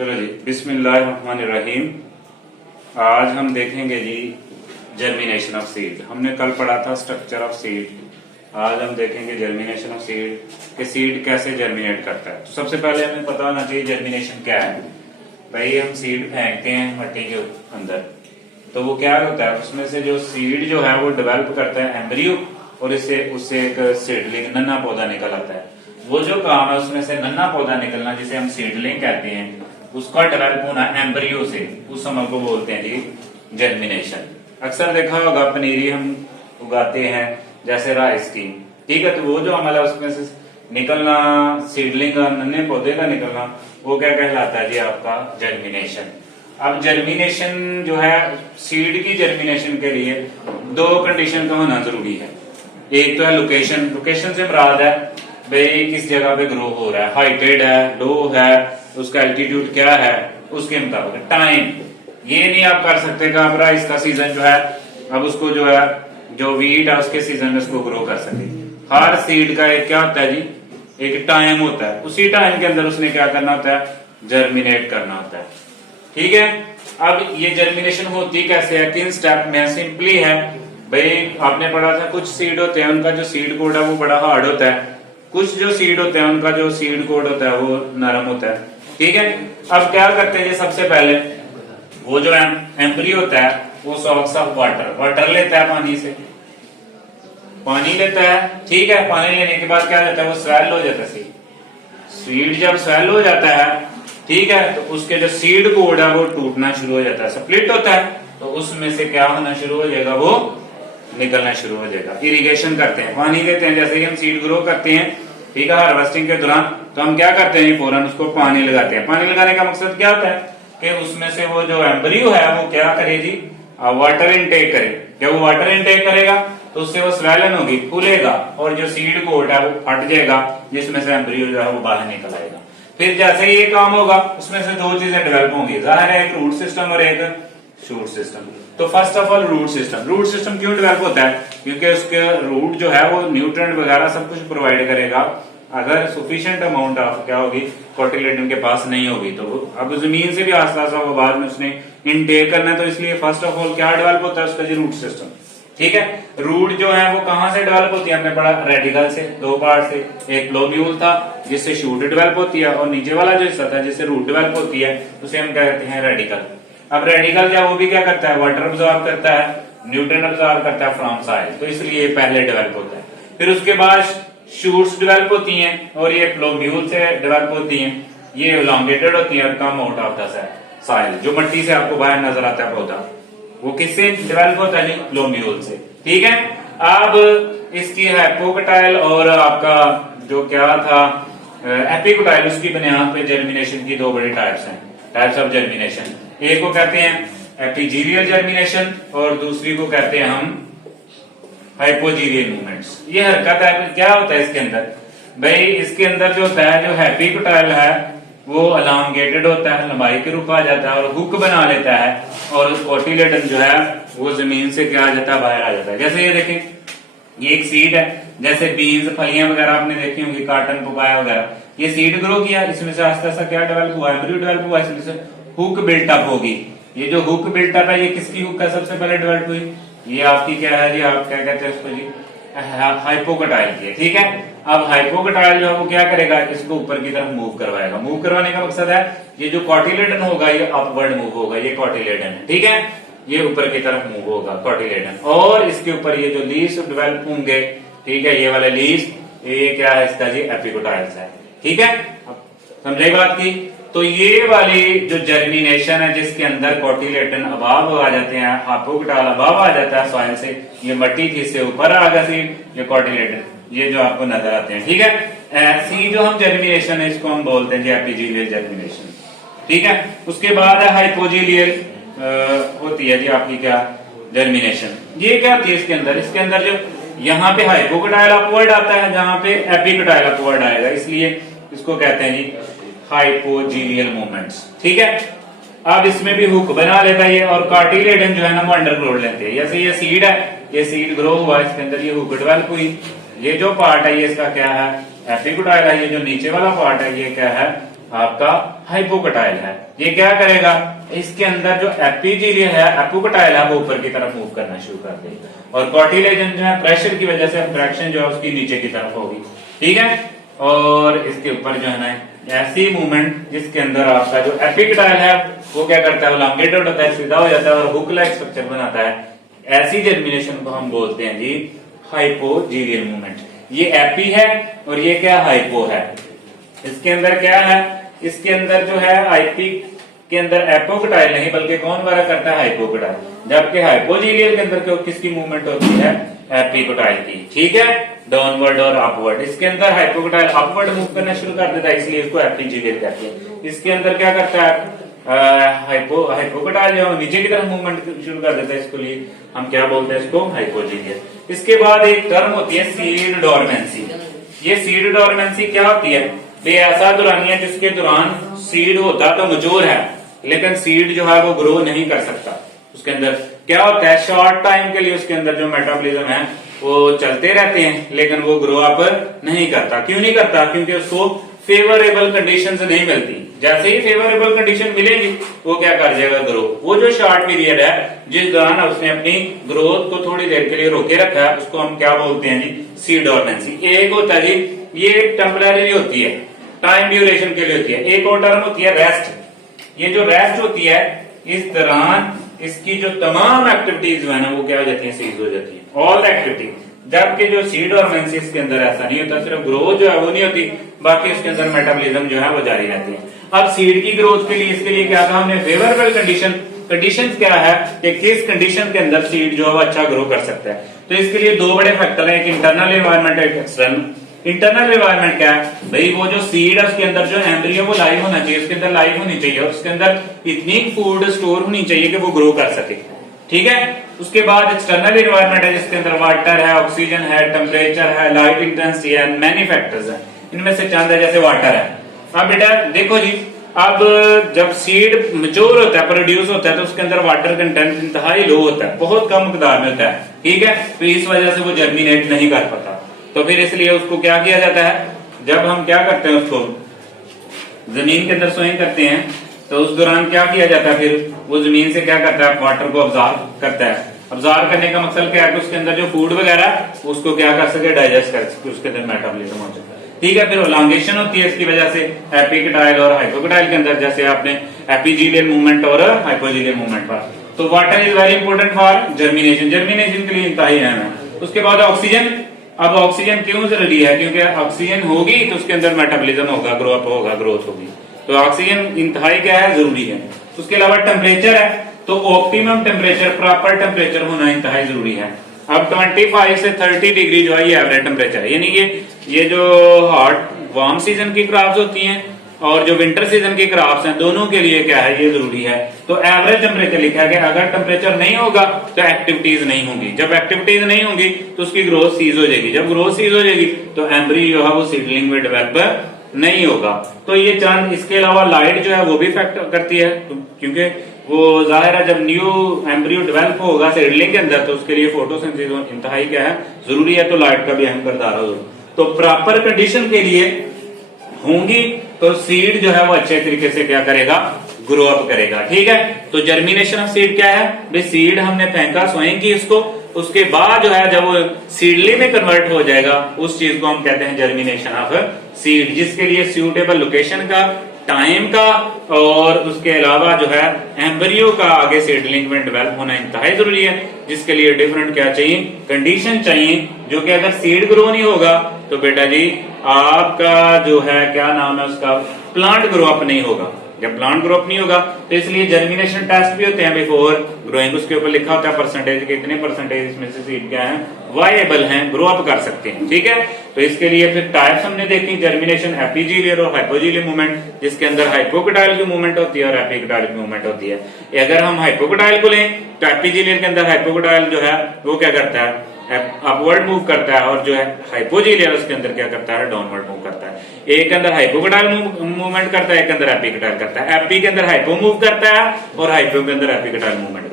चलो जी, बिस्मिल्लाहिर्रहमानिर्रहीम। आज हम देखेंगे जी जर्मिनेशन ऑफ सीड। हमने कल पढ़ा था स्ट्रक्चर ऑफ सीड। आज हम देखेंगे जर्मिनेशन ऑफ सीड कि सीड कैसे जर्मिनेट करता है। तो सबसे पहले हमें पता होना चाहिए जर्मिनेशन क्या है। भाई हम सीड फेंकते हैं मट्टी के अंदर, तो वो क्या होता है, उसमें से जो सीड जो है वो डेवलप करता है एम्ब्रियो, और इससे उससे एक सीडलिंग नन्हा पौधा निकल आता है। वो जो काम है उसमें से नन्हा पौधा निकलना, जिसे हम सीडलिंग कहते हैं, उसका डेवलप होना एम्ब्रियो से, उस समय को बोलते हैं जी जर्मिनेशन। अक्सर देखा होगा पनीरी हम उगाते हैं जैसे राइस की, ठीक है, तो वो जो हमारा उसमें से निकलना सीडलिंग का नन्हे पौधे का निकलना, वो क्या कहलाता है जी आपका जर्मिनेशन। अब जर्मिनेशन जो है, सीड की जर्मिनेशन के लिए दो कंडीशन का होना जरूरी है। एक तो है लोकेशन। लोकेशन से मुराद है भाई किस जगह पे ग्रो हो रहा है, हाइटेड है, लो है, उसका एल्टीट्यूड क्या है, उसके मुताबिक। टाइम ये नहीं आप कर सकते कि आप राइस का सीजन जो है, अब उसको जो है जो वीट है उसके सीजन में उसको ग्रो कर सके। हर सीड का एक क्या होता है जी, एक टाइम होता है, उसी टाइम के अंदर उसने क्या करना होता है, जर्मिनेट करना होता है। ठीक है। अब ये जर्मिनेशन होती कैसे है, किन स्टेप में? सिंपली है भाई, आपने पढ़ा था कुछ सीड होते हैं उनका जो सीड कोड है वो बड़ा हार्ड होता है, कुछ जो सीड होते हैं उनका जो सीड कोड होता है वो नरम होता है। ठीक है। अब क्या करते हैं, सबसे पहले वो जो एम्ब्री होता है वो सॉक्स ऑफ वाटर लेता है, पानी से पानी लेता है। ठीक है। पानी लेने के बाद क्या होता है, वो स्वेल हो जाता है। सीड जब स्वेल हो जाता है, ठीक है, तो उसके जो सीड कोड है वो टूटना शुरू हो जाता है, स्प्लिट होता है, तो उसमें से क्या होना शुरू हो जाएगा, वो निकलना शुरू हो जाएगा। इरिगेशन करते हैं, पानी देते हैं, जैसे ही हम सीड ग्रो करते हैं, ठीक है, हार्वेस्टिंग के दौरान, तो हम क्या करते हैं, फौरन उसको पानी लगाते हैं। पानी लगाने का मकसद क्या होता है कि उसमें से वो जो एम्ब्रियो है वो क्या करे जी, वाटर इनटेक करे। जब वो वाटर इनटेक करेगा तो उससे वो स्वेलन होगी, फूलेगा, और जो सीड कोट है वो फट जाएगा, जिसमें से एम्ब्रियो जो है वो बाहर निकल आएगा। फिर जैसे ही ये काम होगा, उसमें से दो चीजें डेवलप होंगी, जाहिर है, एक रूट सिस्टम और एक शूट सिस्टम। तो first of all root system. Root system क्यों डेवलप होता है, क्योंकि उसके रूट जो है वो न्यूट्रिएंट वगैरह सब कुछ प्रोवाइड करेगा। अगर सुफिशिएंट अमाउंट ऑफ क्या होगी, कोटिलेडन के पास नहीं होगी, तो अब जमीन से भी आस्ता आस्ता वो बाद में उसने इनटेक करना है, तो इसलिए फर्स्ट ऑफ ऑल क्या डेवलप होता है, उसका जी रूट सिस्टम। ठीक है। रूट जो है वो कहां से डेवलप होती है, हमने पढ़ा रेडिकल से, दो पार्ट से, एक लोब्यूल था जिससे शूट डेवलप होती है, और नीचे वाला जो हिस्सा था जिससे रूट डेवलप होती है, उसे हम कहते हैं रेडिकल। अब रेडिकल क्या, वो भी क्या करता है, वाटर अब्सॉर्ब करता है, न्यूट्रिएंट अब्सॉर्ब करता है फ्रॉम सॉइल, तो इसलिए पहले डेवलप होता है। फिर उसके बाद शूट्स डेवलप होती हैं, और ये लोब्यूल से डेवलप होती हैं, ये एलोंगेटेड होती हैं और come out of the soil. जो मिट्टी से आपको बाहर नजर आता है पौधा, वो किससे डेवलप होता है जी, लोब्यूल से। ठीक है। अब इसकी हाइपोकटाइल और आपका जो क्या था एपिकोटाइल, उसकी बुनियाद पे जर्मिनेशन की दो बड़ी टाइप्स हैं, टाइप्स ऑफ जर्मिनेशन। एक को कहते हैं एपिजीरियल जर्मिनेशन, और दूसरी को कहते हैं हम हाइपोजीरियल मूवमेंट्स। ये हरकत है, क्या होता है इसके अंदर भाई, इसके अंदर जो होता है, जो एपिकोटाइल है वो अलोंगेटेड होता है, लंबाई के रूप आ जाता है और हुक बना लेता है, और कोटिलेडन जो है वो जमीन से क्या आ जाता है, बाहर आ जाता है। जैसे ये देखें, ये एक सीड है, जैसे बीन्स, फलियां वगैरह आपने देखी होंगी, कॉटन, पपाया वगैरह, ये सीड ग्रो किया, इसमें से आस्ते आस्ते क्या डेवलप हुआ, एम्ब्रियो डेवलप हुआ, इसमें से हुक बिल्टअप होगी। ये जो हुक बिल्टअप है, ये किसकी हुक है सबसे पहले डेवलप हुई, ये आपकी क्या है जी, आप क्या कहते हैं उसको जी, हाइपोकटाइल की है। ठीक है। अब हाइपोकटाइल जो है वो क्या करेगा, इसको ऊपर की तरफ मूव करवाएगा। मूव करवाने का मकसद है, ये जो कॉटिलेडन होगा ये अपवर्ड मूव होगा, ये कॉटिलेडन है, ठीक है, ये ऊपर की तरफ मूव होगा कॉटिलेडन, और इसके ऊपर ये जो लीव्स डेवलप होंगे, ठीक है, ये वाले लीव्स, ये क्या है इसका जी, एपिकोटाइल्स है। ठीक है। समझे बात की? तो ये वाली जो जर्मिनेशन है, जिसके अंदर कोटिलेडन अभाव आ जाते हैं, हाइपोकटाइल अभाव आ जाता है सॉइल से, ये मट्टी थी इससे ऊपर आ गया सीड, ये कोटिलेडन, ये जो आपको नजर आते हैं। ठीक है। ऐसी जो हम जर्मिनेशन है इसको हम बोलते हैं जी एपिजीरियल जर्मिनेशन। ठीक है। उसके बाद है हाइपोजीरियल होती है जी आपकी क्या जर्मिनेशन। ये क्या होती है इसके अंदर, इसके अंदर जो यहाँ पे हाइपोकटाइल अपवर्ड आता है, जहां पे एपिकोटाइल अपवर्ड आएगा, इसलिए इसको कहते हैं जी हाइपोजीरियल मूवमेंट्स। ठीक है। अब इसमें भी हुक बना लेता है ये, और कार्टिलेडन जो है ना वो अंडरग्रोड लेते हैं। जैसे ये सीड है, ये सीड ग्रो हुआ, इसके अंदर ये हुक डेवलप हुई, ये जो पार्ट है ये इसका क्या है, एपिकोटाइल है, ये जो नीचे वाला पार्ट है ये क्या है, आपका हाइपोकटाइल है। ये क्या करेगा, इसके अंदर जो एपिजीलियल है, एपोकटाइल है, वो ऊपर की तरफ मूव करना शुरू कर देगा और कार्टिलेजन जो है प्रेशर की वजह से फ्रैक्शन जो है उसकी नीचे की तरफ होगी, ठीक है। और इसके ऊपर जो है ना ऐसी मूवमेंट जिसके अंदर आपका जो एपिकटाइल है वो क्या करता है, एलांगेटेड होता है, सीधा हो जाता है और हुक लाइक स्ट्रक्चर बनाता है। ऐसी जर्मिनेशन को हम बोलते हैं जी हाइपोजीलियल मूवमेंट। ये एपी है और ये क्या हाइपो है। इसके अंदर क्या है, इसके अंदर जो है आईपी के अंदर एपोकटाइल नहीं बल्कि कौन वर्क करता है, हाइपोकटाइल, जबकि हाइपोजीलियल के अंदर किसकी मूवमेंट होती है, एपिकोटाइल की, ठीक है, डाउनवर्ड और अपवर्ड। इसके अंदर हाइपोकटाइल अपवर्ड मूव करना शुरू कर देता है, इसलिए इसको एपिजीलियल कहते हैं। इसके अंदर क्या करता है, हाइपोकटाइल जो नीचे की तरफ मूवमेंट शुरू कर देता है, इसको लिए हम क्या बोलते हैं, इसको हाइपोजीलियल। इसके बाद एक टर्म होती है सीड डोरमेंसी। ये सीड डोरमेंसी क्या होती है, ये ऐसा दौरान है जिसके दौरान सीड होता तो मैच्योर है लेकिन सीड जो है वो ग्रो नहीं कर सकता। उसके अंदर क्या होता है, शॉर्ट टाइम के लिए उसके अंदर जो मेटाबॉलिज्म है वो चलते रहते हैं लेकिन वो ग्रो अप नहीं करता। क्यों नहीं करता, क्योंकि उसको फेवरेबल कंडीशंस नहीं मिलती। जैसे ही फेवरेबल कंडीशन मिलेगी वो क्या कर जाएगा, ग्रो। वो जो शॉर्ट पीरियड है जिस दौरान उसने अपनी ग्रोथ को थोड़ी देर के लिए रोके रखा है उसको हम क्या बोलते हैं जी, सीड डोरमेंसी। एक होता है जी, ये टेम्पररी होती है, टाइम ड्यूरेशन के लिए होती है। एक और टर्म होती है रेस्ट। ये जो रेस्ट होती है इस दौरान इसकी जो तमाम एक्टिविटीज जो है ना वो क्या हो जाती है, सीज हो जाती है, ऑल एक्टिविटी। जबकि जो सीड डोरमेंसी इसके अंदर ऐसा नहीं होता, सिर्फ ग्रोथ जो है वो नहीं होती, बाकी उसके अंदर मेटाबॉलिज्म जो है वो जारी रहती है। अब सीड की ग्रोथ के लिए इसके लिए क्या था हमने, फेवरेबल कंडीशंस क्या है कि किस कंडीशन के अंदर सीड जो है वो अच्छा ग्रो कर सकता है। तो इसके लिए दो बड़े फैक्टर हैं, एक इंटरनल एनवायरमेंट, एक एक्सटर्नल। इंटरनल एनवायरमेंट क्या है भाई, वो जो सीड है उसके अंदर जो एम्ब्रियो वो लाइव होना चाहिए, उसके अंदर लाइव होनी चाहिए, उसके अंदर इतनी फूड स्टोर होनी चाहिए कि वो ग्रो कर सके, ठीक है। उसके बाद एक्सटर्नल एनवायरमेंट है जिसके अंदर वाटर है, ऑक्सीजन है, टेम्परेचर है, लाइट इंटेंसिटी है, मैनी फैक्टर्स है। इनमें से चंद है, जैसे वाटर है। अब बेटा देखो जी, अब जब सीड मैच्योर होता है, प्रोड्यूस होता है, तो उसके अंदर वाटर कंटेंट इंतहाई लो होता है, बहुत कम मिकदार में होता है, ठीक है। तो इस वजह से वो जर्मिनेट नहीं कर पाता। तो फिर इसलिए उसको क्या किया जाता है, जब हम क्या करते हैं उसको जमीन के अंदर सोइंग करते हैं तो उस दौरान क्या किया जाता है, फिर वो जमीन से क्या करता है, वाटर को ऑब्जॉर्व करता है। ऑब्जॉर्व करने का मकसद क्या है कि उसके अंदर जो फूड वगैरह उसको क्या कर सके, डाइजेस्ट कर सके, उसके अंदर मेटाबॉलिज्म हो जाता है, ठीक है। फिर एलांगेशन होती है इसकी वजह से एपिकटाइल और हाइपोकटाइल के अंदर, जैसे आपने एपिजीलियल मूवमेंट और हाइपोजीलियल मूवमेंट पर। तो water is very important for germination, germination के लिए इंतहाई अहम है। उसके बाद ऑक्सीजन। अब ऑक्सीजन क्यों जरूरी है, क्योंकि ऑक्सीजन होगी तो उसके अंदर मेटाबॉलिज्म होगा, ग्रो अप होगा, ग्रोथ होगी, तो ऑक्सीजन इंतहाई क्या है, जरूरी है। उसके अलावा टेम्परेचर है, तो ऑप्टिमम टेम्परेचर, प्रॉपर टेम्परेचर होना इंतहाई जरूरी है। अब 25 से 30 डिग्री जो है ये एवरेज टेम्परेचर है, यानी ये जो हॉट वार्म सीजन की क्रॉप्स होती हैं और जो विंटर सीजन की क्रॉप्स हैं, दोनों के लिए क्या है, ये जरूरी है। तो एवरेज टेम्परेचर लिखा गया, अगर टेम्परेचर नहीं होगा तो एक्टिविटीज नहीं होंगी, जब एक्टिविटीज नहीं होंगी तो उसकी ग्रोथ सीज हो जाएगी, जब ग्रोथ सीज हो जाएगी तो एम्ब्रियो जो है वो सीडलिंग में डेवलप नहीं होगा। तो ये चंद, इसके अलावा लाइट जो है वो भी फैक्टर करती है, क्योंकि वो जाहिर है जब न्यू एम्ब्रियो डेवलप होगा सीडलिंग के अंदर तो उसके लिए फोटोसिंथेसिस इंतहाई क्या है, जरूरी है, तो लाइट का भी अहम किरदार होगा। तो प्रॉपर कंडीशन के लिए होंगी तो सीड जो है वो अच्छे तरीके से क्या करेगा, ग्रो अप करेगा, ठीक है। तो जर्मिनेशन ऑफ सीड क्या है भाई, सीड हमने फेंका, सोइंग की इसको, उसके बाद जो है जब वो सीडली में कन्वर्ट हो जाएगा उस चीज को हम कहते हैं जर्मिनेशन ऑफ सीड, जिसके लिए सूटेबल लोकेशन का, टाइम का और उसके अलावा जो है एम्ब्रियो का आगे सीडलिंग में डेवलप होना इंतहाई जरूरी है, जिसके लिए डिफरेंट क्या चाहिए, कंडीशन चाहिए, जो कि अगर सीड ग्रो नहीं होगा तो बेटा जी आपका जो है क्या नाम है उसका, प्लांट ग्रो अप नहीं होगा। जब प्लांट ग्रो अप नहीं होगा तो इसलिए जर्मिनेशन टेस्ट भी होते हैं बिफोर ग्रोइंग, उसके ऊपर लिखा होता है परसेंटेज, कितने परसेंटेज इसमें से सीड क्या है, वायबल हैं, ग्रो अप कर सकते हैं, ठीक है। तो इसके लिए फिर टाइप्स हमने देखी, जर्मिनेशन एपिजीलियल और हाइपोजीलियल मूवमेंट, जिसके अंदर हाइपोकटाइल की मूवमेंट होती है और एपिकटाइल की मूवमेंट होती है। अगर हम हाइपोकटाइल को लें तो एपिजीलियल के अंदर हाइपोकटाइल जो है वो क्या करता है, अपवर्ड मूव करता है, और जो है हाइपोजीलियल उसके अंदर क्या करता है, डाउनवर्ड मूव करता है। एक के अंदर हाइपोकटाइल मूवमेंट करता है, एक के अंदर एपिकटाइल करता है। एपी के अंदर हाइपो मूव करता है और हाइपो के अंदर एपिकटाइल मूवमेंट